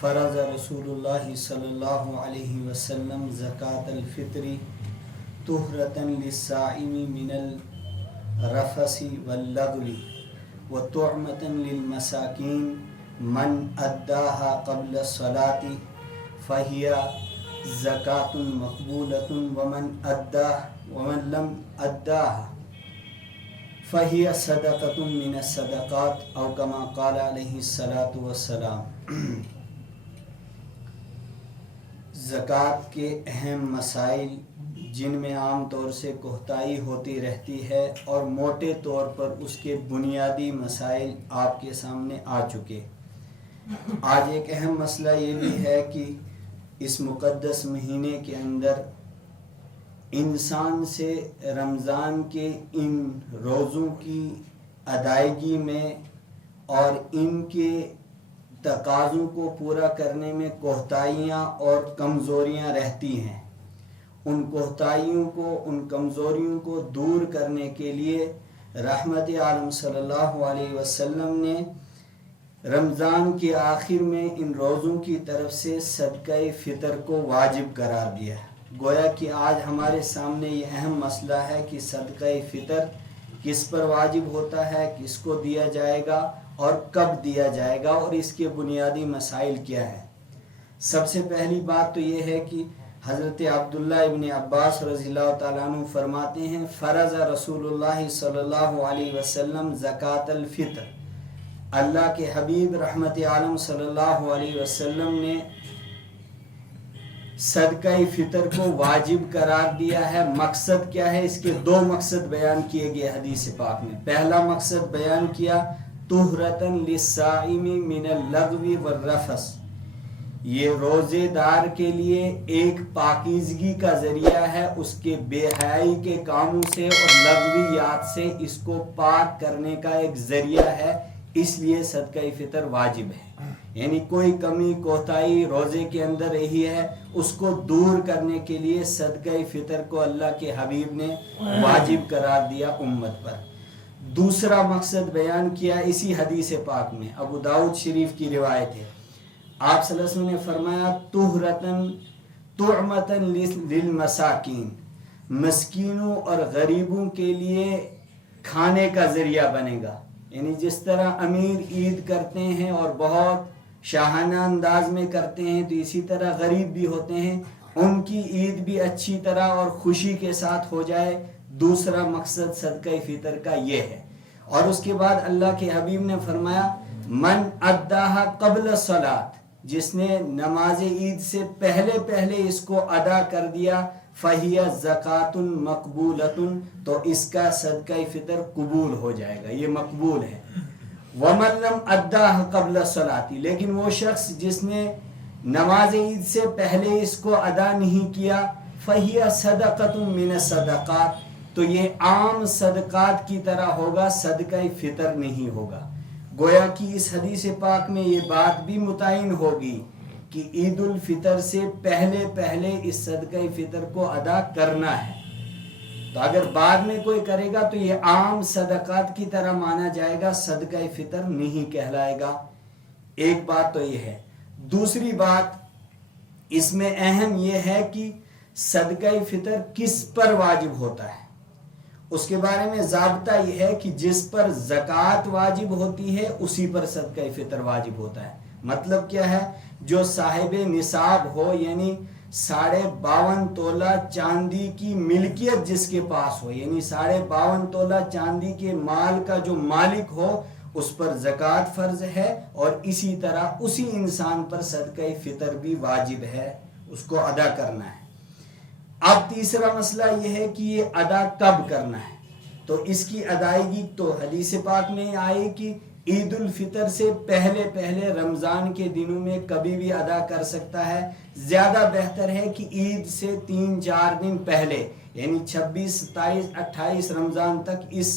فرض رسول اللہ صلی اللہ علیہ وسلم زکاة الفطر طہرۃ للصائم من الرفث واللغو وطعمۃ للمساکین من اداها قبل الصلاة فهي زکاة مقبولۃ ومن لم اداها فهي صدقۃ من الصدقات او کما قال علیہ الصلاۃ والسلام۔ زکوٰۃ کے اہم مسائل جن میں عام طور سے کوتاہی ہوتی رہتی ہے اور موٹے طور پر اس کے بنیادی مسائل آپ کے سامنے آ چکے۔ آج ایک اہم مسئلہ یہ بھی ہے کہ اس مقدس مہینے کے اندر انسان سے رمضان کے ان روزوں کی ادائیگی میں اور ان کے تقاضوں کو پورا کرنے میں کوتاہیاں اور کمزوریاں رہتی ہیں۔ ان کوتاہیوں کو، ان کمزوریوں کو دور کرنے کے لیے رحمت عالم صلی اللہ علیہ وسلم نے رمضان کے آخر میں ان روزوں کی طرف سے صدقہ فطر کو واجب قرار دیا ہے۔ گویا کہ آج ہمارے سامنے یہ اہم مسئلہ ہے کہ صدقہ فطر کس پر واجب ہوتا ہے، کس کو دیا جائے گا اور کب دیا جائے گا، اور اس کے بنیادی مسائل کیا ہے۔ سب سے پہلی بات تو یہ ہے کہ حضرت عبداللہ ابن عباس رضی اللہ تعالیٰ عنہ فرماتے ہیں فرض رسول اللہ صلی اللہ علیہ وسلم زکاة الفطر، اللہ کے حبیب رحمت عالم صلی اللہ علیہ وسلم نے صدقہ فطر کو واجب قرار دیا ہے۔ مقصد کیا ہے؟ اس کے دو مقصد بیان کیے گئے حدیث پاک میں۔ پہلا مقصد بیان کیا طہرۃ للصائم من اللغو والرفث، یہ روزے دار کے لیے ایک پاکیزگی کا ذریعہ ہے، اس کے بے حیائی کے کاموں سے اور لغویات سے اس کو پاک کرنے کا ایک ذریعہ ہے، اس لیے صدقہ فطر واجب ہے۔ یعنی کوئی کمی کوتاہی روزے کے اندر رہی ہے، اس کو دور کرنے کے لیے صدقہ فطر کو اللہ کے حبیب نے واجب قرار دیا امت پر۔ دوسرا مقصد بیان کیا اسی حدیث پاک میں، ابو داؤد شریف کی روایت ہے، آپ صلی اللہ علیہ وسلم نے فرمایا طعمۃ للمساکین، مسکینوں اور غریبوں کے لیے کھانے کا ذریعہ بنے گا۔ یعنی جس طرح امیر عید کرتے ہیں اور بہت شاہانہ انداز میں کرتے ہیں، تو اسی طرح غریب بھی ہوتے ہیں، ان کی عید بھی اچھی طرح اور خوشی کے ساتھ ہو جائے۔ دوسرا مقصد صدقہ فطر کا یہ ہے۔ اور اس کے بعد اللہ کے حبیب نے فرمایا من اداہا قبل الصلاۃ، جس نے نماز عید سے پہلے اس کو ادا کر دیا، فہی زکاۃ مقبولۃ، تو اس کا صدقہ فطر قبول ہو جائے گا، یہ مقبول ہے۔ ومن لم اداہ قبل الصلاۃ، لیکن وہ شخص جس نے نماز عید سے پہلے اس کو ادا نہیں کیا، فہی صدقۃ من الصدقات، تو یہ عام صدقات کی طرح ہوگا، صدقہ فطر نہیں ہوگا۔ گویا کہ اس حدیث پاک میں یہ بات بھی متعین ہوگی کہ عید الفطر سے پہلے اس صدقہ فطر کو ادا کرنا ہے، تو اگر بعد میں کوئی کرے گا تو یہ عام صدقات کی طرح مانا جائے گا، صدقہ فطر نہیں کہلائے گا۔ ایک بات تو یہ ہے۔ دوسری بات اس میں اہم یہ ہے کہ صدقہ فطر کس پر واجب ہوتا ہے، اس کے بارے میں ضابطہ یہ ہے کہ جس پر زکوٰۃ واجب ہوتی ہے اسی پر صدقہ فطر واجب ہوتا ہے۔ مطلب کیا ہے؟ جو صاحب نصاب ہو، یعنی 52.5 تولہ چاندی کی ملکیت جس کے پاس ہو، یعنی 52.5 تولہ چاندی کے مال کا جو مالک ہو، اس پر زکوٰۃ فرض ہے، اور اسی طرح اسی انسان پر صدقہ فطر بھی واجب ہے، اس کو ادا کرنا ہے۔ اب تیسرا مسئلہ یہ ہے کہ یہ ادا کب کرنا ہے، تو اس کی ادائیگی تو حدیث پاک میں آئی کہ عید الفطر سے پہلے رمضان کے دنوں میں کبھی بھی ادا کر سکتا ہے۔ زیادہ بہتر ہے کہ عید سے 3-4 دن پہلے، یعنی 26، 27، 28 رمضان تک اس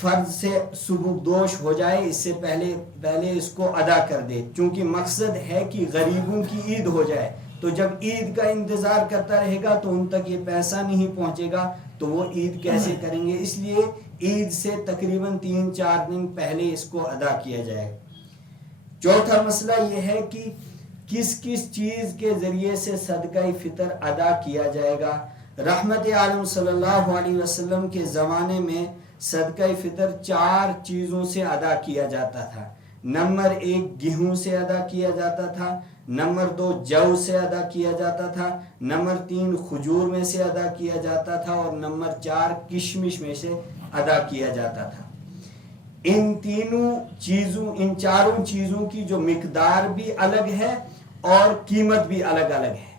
فرض سے سبکدوش ہو جائے، اس سے پہلے اس کو ادا کر دے، چونکہ مقصد ہے کہ غریبوں کی عید ہو جائے۔ تو جب عید کا انتظار کرتا رہے گا تو ان تک یہ پیسہ نہیں پہنچے گا، تو وہ عید کیسے کریں گے؟ اس لیے عید سے تقریباً 3-4 دن پہلے اس کو ادا کیا جائے۔ چوتھا مسئلہ یہ ہے کہ کس کس چیز کے ذریعے سے صدقہ فطر ادا کیا جائے گا۔ رحمت عالم صلی اللہ علیہ وسلم کے زمانے میں صدقہ فطر 4 چیزوں سے ادا کیا جاتا تھا۔ نمبر 1 گیہوں سے ادا کیا جاتا تھا، نمبر 2 جو سے ادا کیا جاتا تھا، نمبر 3 کھجور میں سے ادا کیا جاتا تھا، اور نمبر 4 کشمش میں سے ادا کیا جاتا تھا۔ ان چاروں چیزوں کی جو مقدار بھی الگ ہے اور قیمت بھی الگ الگ ہے۔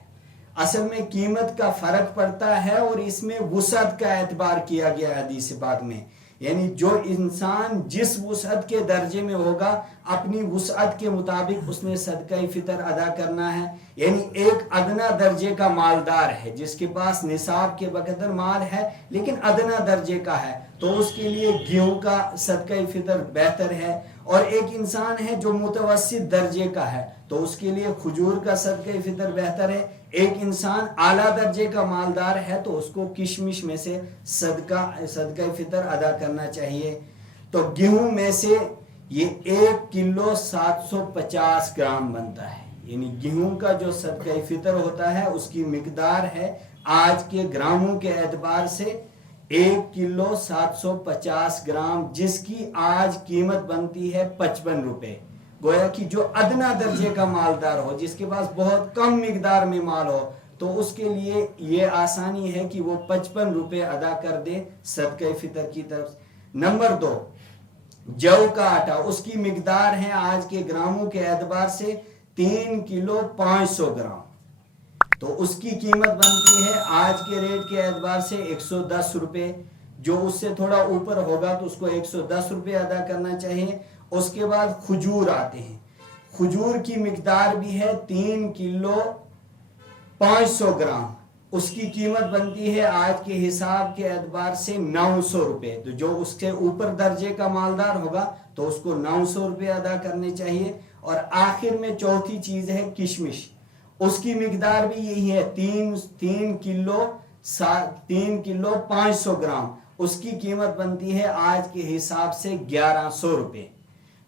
اصل میں قیمت کا فرق پڑتا ہے، اور اس میں وسعت کا اعتبار کیا گیا حدیث پاک میں، یعنی جو انسان جس وسعت کے درجے میں ہوگا اپنی وسعت کے مطابق اس نے صدقہ فطر ادا کرنا ہے۔ یعنی ایک ادنا درجے کا مالدار ہے جس کے پاس نصاب کے بقدر مال ہے لیکن ادنا درجے کا ہے، تو اس کے لیے گیہوں کا صدقہ فطر بہتر ہے، اور ایک انسان ہے جو متوسط درجے کا ہے تو اس کے لیے کھجور کا صدقہ فطر بہتر ہے۔ ایک انسان اعلیٰ درجے کا مالدار ہے تو اس کو کشمش میں سے صدقہ فطر ادا کرنا چاہیے۔ تو گیہوں میں سے یہ 1 کلو 750 گرام بنتا ہے، یعنی گیہوں کا جو صدقہ فطر ہوتا ہے اس کی مقدار ہے آج کے گراموں کے اعتبار سے 1 کلو 750 گرام، جس کی آج قیمت بنتی ہے 55 روپے۔ گویا کہ جو ادنا درجے کا مالدار ہو، جس کے پاس بہت کم مقدار میں مال ہو، تو اس کے لیے یہ آسانی ہے کہ وہ 55 روپے ادا کر دے صدقہ فطر کی طرف۔ نمبر 2 جو کا آٹا، اس کی مقدار ہے آج کے گراموں کے اعتبار سے 3 کلو 500 گرام، تو اس کی قیمت بنتی ہے آج کے ریٹ کے اعتبار سے 110 روپے۔ جو اس سے تھوڑا اوپر ہوگا تو اس کو 110 روپے ادا کرنا چاہیے۔ اس کے بعد کھجور آتے ہیں، کھجور کی مقدار بھی ہے 3 کلو 500 گرام، اس کی قیمت بنتی ہے آج کے حساب کے اعتبار سے 900 روپے۔ تو جو اس کے اوپر درجے کا مالدار ہوگا تو اس کو 900 روپے ادا کرنے چاہیے۔ اور آخر میں چوتھی چیز ہے کشمش، اس کی مقدار بھی یہی ہے 3 کلو 500 گرام، اس کی قیمت بنتی ہے آج کے حساب سے 1100 روپے۔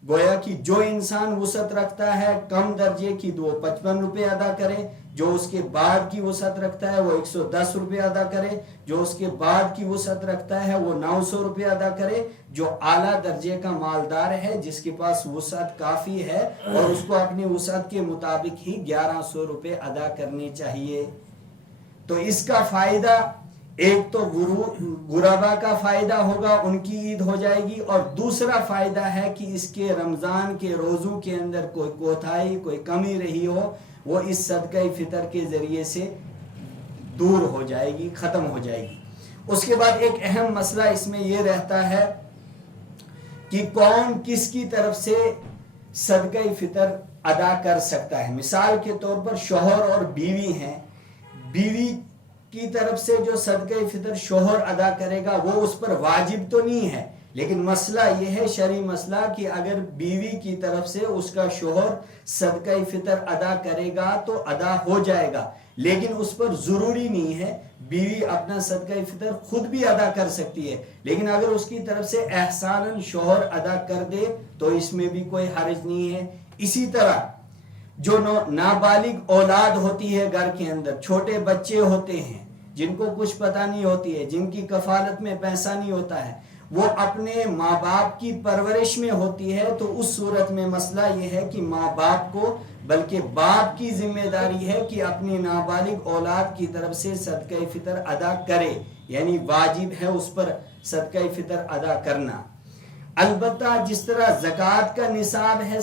گویا کہ جو انسان وسعت رکھتا ہے کم درجے کی تو وہ 55 روپے ادا کرے، جو اس کے بعد کی وسعت رکھتا ہے وہ 110 روپے ادا کرے، جو اس کے بعد کی وسعت رکھتا ہے وہ 900 روپے ادا کرے، جو اعلیٰ درجے کا مالدار ہے جس کے پاس وسعت کافی ہے اور اس کو اپنی وسعت کے مطابق ہی 1100 روپے ادا کرنے چاہیے۔ تو اس کا فائدہ ایک تو غربا کا فائدہ ہوگا، ان کی عید ہو جائے گی، اور دوسرا فائدہ ہے کہ اس کے رمضان کے روزوں کے اندر کوئی کوتاہی کوئی کمی رہی ہو وہ اس صدقہ فطر کے ذریعے سے دور ہو جائے گی، ختم ہو جائے گی۔ اس کے بعد ایک اہم مسئلہ اس میں یہ رہتا ہے کہ کون کس کی طرف سے صدقہ فطر ادا کر سکتا ہے۔ مثال کے طور پر شوہر اور بیوی ہیں، بیوی کی طرف سے جو صدقہ فطر شوہر ادا کرے گا وہ اس پر واجب تو نہیں ہے، لیکن مسئلہ یہ ہے شرعی مسئلہ کہ اگر بیوی کی طرف سے اس کا شوہر صدقہ فطر ادا کرے گا تو ادا ہو جائے گا، لیکن اس پر ضروری نہیں ہے، بیوی اپنا صدقہ فطر خود بھی ادا کر سکتی ہے، لیکن اگر اس کی طرف سے احساناً شوہر ادا کر دے تو اس میں بھی کوئی حرج نہیں ہے۔ اسی طرح جو نابالغ اولاد ہوتی ہے گھر کے اندر، چھوٹے بچے ہوتے ہیں جن کو کچھ پتہ نہیں ہوتی ہے، جن کی کفالت میں پیسہ نہیں ہوتا ہے، وہ اپنے ماں باپ کی پرورش میں ہوتی ہے، تو اس صورت میں مسئلہ یہ ہے کہ ماں باپ کو بلکہ باپ کی ذمہ داری ہے کہ اپنی نابالغ اولاد کی طرف سے صدقہ فطر ادا کرے، یعنی واجب ہے اس پر صدقہ فطر ادا کرنا۔ البتہ جس طرح زکوٰۃ کا نصاب ہے،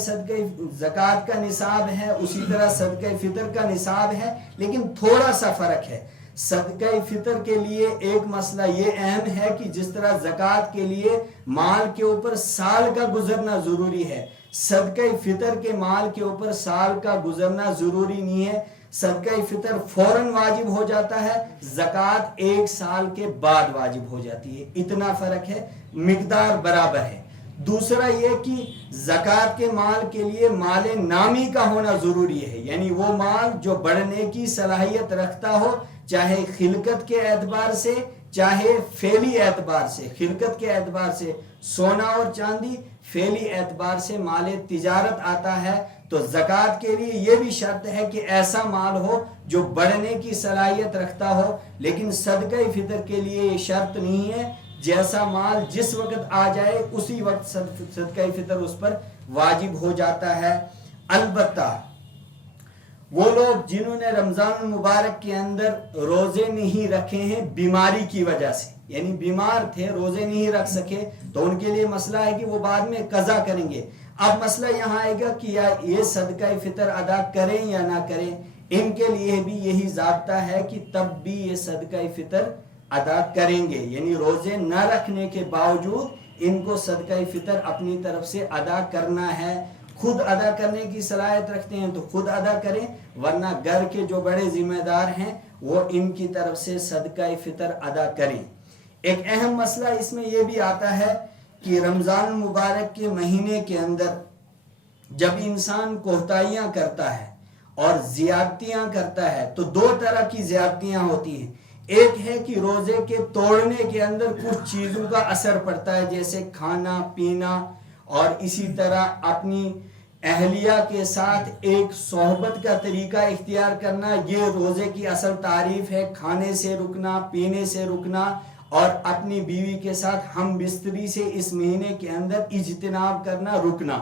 زکوٰۃ کا نصاب ہے، اسی طرح صدقہ فطر کا نصاب ہے، لیکن تھوڑا سا فرق ہے۔ صدقہ فطر کے لیے ایک مسئلہ یہ اہم ہے کہ جس طرح زکوٰۃ کے لیے مال کے اوپر سال کا گزرنا ضروری ہے، صدقہ فطر کے مال کے اوپر سال کا گزرنا ضروری نہیں ہے۔ صدقہ فطر فوراً واجب ہو جاتا ہے، زکوٰۃ 1 سال کے بعد واجب ہو جاتی ہے، اتنا فرق ہے، مقدار برابر ہے۔ دوسرا یہ کہ زکوٰۃ کے مال کے لیے مال نامی کا ہونا ضروری ہے، یعنی وہ مال جو بڑھنے کی صلاحیت رکھتا ہو، چاہے خلقت کے اعتبار سے چاہے فعلی اعتبار سے۔ خلقت کے اعتبار سے سونا اور چاندی، فعلی اعتبار سے مال تجارت آتا ہے تو زکوٰۃ کے لیے یہ بھی شرط ہے کہ ایسا مال ہو جو بڑھنے کی صلاحیت رکھتا ہو، لیکن صدقہ فطر کے لیے یہ شرط نہیں ہے، جیسا مال جس وقت آ جائے اسی وقت صدقہ فطر اس پر واجب ہو جاتا ہے۔ البتہ وہ لوگ جنہوں نے رمضان المبارک کے اندر روزے نہیں رکھے ہیں بیماری کی وجہ سے، یعنی بیمار تھے روزے نہیں رکھ سکے، تو ان کے لیے مسئلہ ہے کہ وہ بعد میں قضا کریں گے۔ اب مسئلہ یہاں آئے گا کہ یا یہ صدقہ فطر ادا کریں یا نہ کریں، ان کے لیے بھی یہی ضابطہ ہے کہ تب بھی یہ صدقہ فطر ادا کریں گے، یعنی روزے نہ رکھنے کے باوجود ان کو صدقہ فطر اپنی طرف سے ادا کرنا ہے۔ خود ادا کرنے کی صلاحیت رکھتے ہیں تو خود ادا کریں، ورنہ گھر کے جو بڑے ذمہ دار ہیں وہ ان کی طرف سے صدقہ فطر ادا کریں۔ ایک اہم مسئلہ اس میں یہ بھی آتا ہے کہ رمضان مبارک کے مہینے کے اندر جب انسان کوتاہیاں کرتا ہے اور زیادتیاں کرتا ہے تو دو طرح کی زیادتیاں ہوتی ہیں۔ ایک ہے کہ روزے کے توڑنے کے اندر کچھ چیزوں کا اثر پڑتا ہے، جیسے کھانا پینا، اور اسی طرح اپنی اہلیہ کے ساتھ ایک صحبت کا طریقہ اختیار کرنا، یہ روزے کی اصل تعریف ہے۔ کھانے سے رکنا، پینے سے رکنا، اور اپنی بیوی کے ساتھ ہم بستری سے اس مہینے کے اندر اجتناب کرنا، رکنا،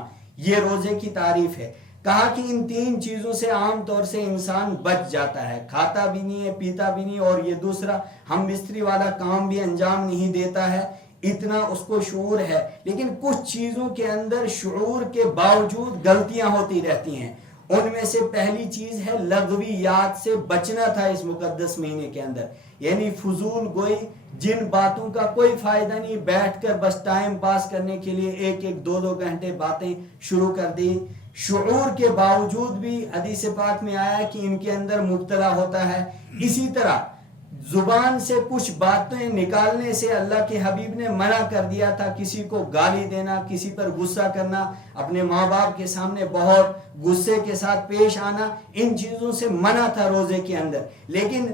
یہ روزے کی تعریف ہے۔ کہا کہ ان تین چیزوں سے عام طور سے انسان بچ جاتا ہے، کھاتا بھی نہیں ہے، پیتا بھی نہیں، اور یہ دوسرا ہم بستری والا کام بھی انجام نہیں دیتا ہے، اتنا اس کو شعور ہے۔ لیکن کچھ چیزوں کے اندر شعور کے باوجود غلطیاں ہوتی رہتی ہیں۔ ان میں سے پہلی چیز ہے لغویات سے بچنا تھا اس مقدس مہینے کے اندر، یعنی فضول گوئی، جن باتوں کا کوئی فائدہ نہیں، بیٹھ کر بس ٹائم پاس کرنے کے لیے ایک دو گھنٹے باتیں شروع کر دی۔ شعور کے باوجود بھی حدیث پاک میں آیا کہ ان کے اندر مبتلا ہوتا ہے۔ اسی طرح زبان سے کچھ باتیں نکالنے سے اللہ کے حبیب نے منع کر دیا تھا، کسی کو گالی دینا، کسی پر غصہ کرنا، اپنے ماں باپ کے سامنے بہت غصے کے ساتھ پیش آنا، ان چیزوں سے منع تھا روزے کے اندر۔ لیکن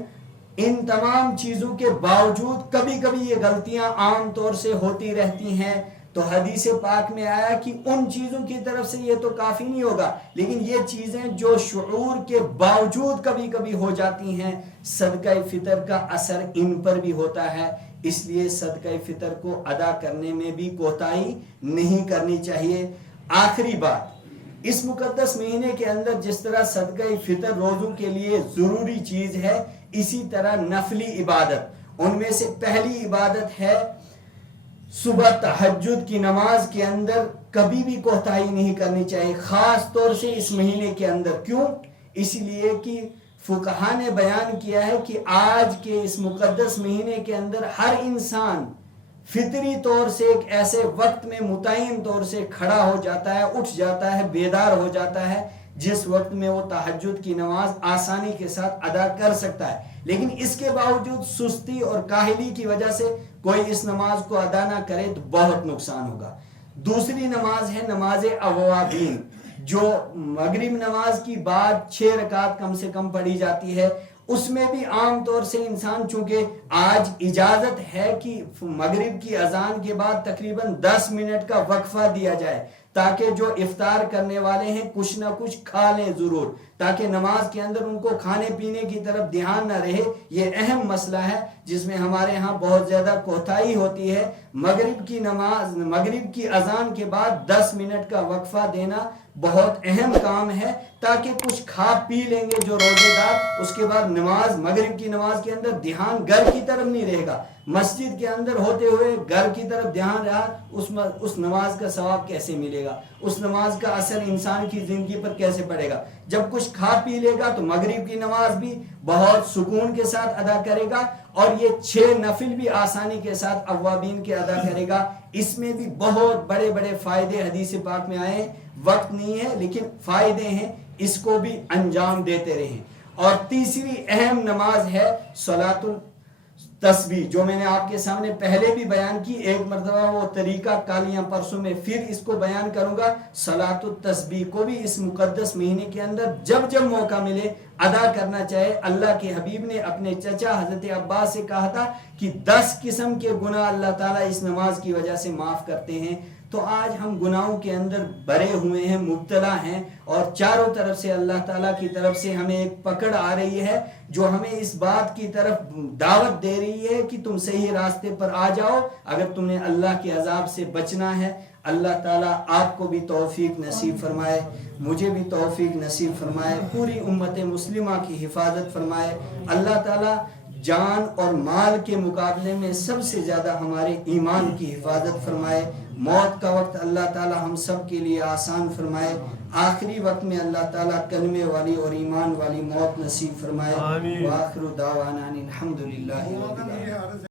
ان تمام چیزوں کے باوجود کبھی کبھی یہ غلطیاں عام طور سے ہوتی رہتی ہیں، تو حدیث پاک میں آیا کہ ان چیزوں کی طرف سے یہ تو کافی نہیں ہوگا، لیکن یہ چیزیں جو شعور کے باوجود کبھی کبھی ہو جاتی ہیں، صدقہ فطر کا اثر ان پر بھی ہوتا ہے۔ اس لیے صدقہ فطر کو ادا کرنے میں بھی کوتاہی نہیں کرنی چاہیے۔ آخری بات، اس مقدس مہینے کے اندر جس طرح صدقہ فطر روزوں کے لیے ضروری چیز ہے، اسی طرح نفلی عبادت، ان میں سے پہلی عبادت ہے صبح تہجد کی نماز کے اندر کبھی بھی کوتاہی نہیں کرنی چاہیے، خاص طور سے اس مہینے کے اندر۔ کیوں؟ اس لیے کہ فقہا نے بیان کیا ہے کہ آج کے اس مقدس مہینے کے اندر ہر انسان فطری طور سے ایک ایسے وقت میں متعین طور سے کھڑا ہو جاتا ہے، اٹھ جاتا ہے، بیدار ہو جاتا ہے، جس وقت میں وہ تہجد کی نماز آسانی کے ساتھ ادا کر سکتا ہے، لیکن اس کے باوجود سستی اور کاہلی کی وجہ سے کوئی اس نماز کو ادا نہ کرے تو بہت نقصان ہوگا۔ دوسری نماز ہے نماز اوابین، جو مغرب نماز کی بعد 6 رکعت کم سے کم پڑھی جاتی ہے۔ اس میں بھی عام طور سے انسان، چونکہ آج اجازت ہے کہ مغرب کی اذان کے بعد تقریباً 10 منٹ کا وقفہ دیا جائے، تاکہ جو افطار کرنے والے ہیں کچھ نہ کچھ کھا لیں ضرور، تاکہ نماز کے اندر ان کو کھانے پینے کی طرف دھیان نہ رہے۔ یہ اہم مسئلہ ہے جس میں ہمارے ہاں بہت زیادہ کوتاہی ہوتی ہے۔ مغرب کی نماز، مغرب کی اذان کے بعد 10 منٹ کا وقفہ دینا بہت اہم کام ہے، تاکہ کچھ کھا پی لیں گے جو روزے دار، اس کے بعد نماز، مغرب کی نماز کے اندر دھیان گھر کی طرف نہیں رہے گا۔ مسجد کے اندر ہوتے ہوئے گھر کی طرف دھیان رہا، اس نماز کا ثواب کیسے ملے گا؟ اس نماز کا اثر انسان کی زندگی پر کیسے پڑے گا؟ جب کچھ کھا پی لے گا تو مغرب کی نماز بھی بہت سکون کے ساتھ ادا کرے گا، اور یہ 6 نفل بھی آسانی کے ساتھ اوابین کے ادا کرے گا۔ اس میں بھی بہت بڑے بڑے فائدے حدیث پاک میں آئے، وقت نہیں ہے لیکن فائدے ہیں، اس کو بھی انجام دیتے رہیں۔ اور تیسری اہم نماز ہے صلاۃ التسبیح، جو میں نے آپ کے سامنے پہلے بھی بیان کی، ایک مرتبہ وہ طریقہ کل یا پرسوں میں پھر اس کو بیان کروں گا۔ صلاۃ التسبیح کو بھی اس مقدس مہینے کے اندر جب جب موقع ملے ادا کرنا چاہے۔ اللہ کے حبیب نے اپنے چچا حضرت عباس سے کہا تھا کہ 10 قسم کے گناہ اللہ تعالیٰ اس نماز کی وجہ سے معاف کرتے ہیں، تو آج ہم گناہوں کے اندر بھرے ہوئے ہیں، مبتلا ہیں، اور چاروں طرف سے اللہ تعالیٰ کی طرف سے ہمیں ایک پکڑ آ رہی ہے جو ہمیں اس بات کی طرف دعوت دے رہی ہے کہ تم صحیح راستے پر آ جاؤ اگر تم نے اللہ کے عذاب سے بچنا ہے۔ اللہ تعالیٰ آپ کو بھی توفیق نصیب فرمائے، مجھے بھی توفیق نصیب فرمائے، پوری امت مسلمہ کی حفاظت فرمائے۔ اللہ تعالیٰ جان اور مال کے مقابلے میں سب سے زیادہ ہمارے ایمان کی حفاظت فرمائے۔ موت کا وقت اللہ تعالیٰ ہم سب کے لیے آسان فرمائے، آخری وقت میں اللہ تعالیٰ کلمے والی اور ایمان والی موت نصیب فرمائے۔ وآخر دعوانا الحمدللہ رب العالمین۔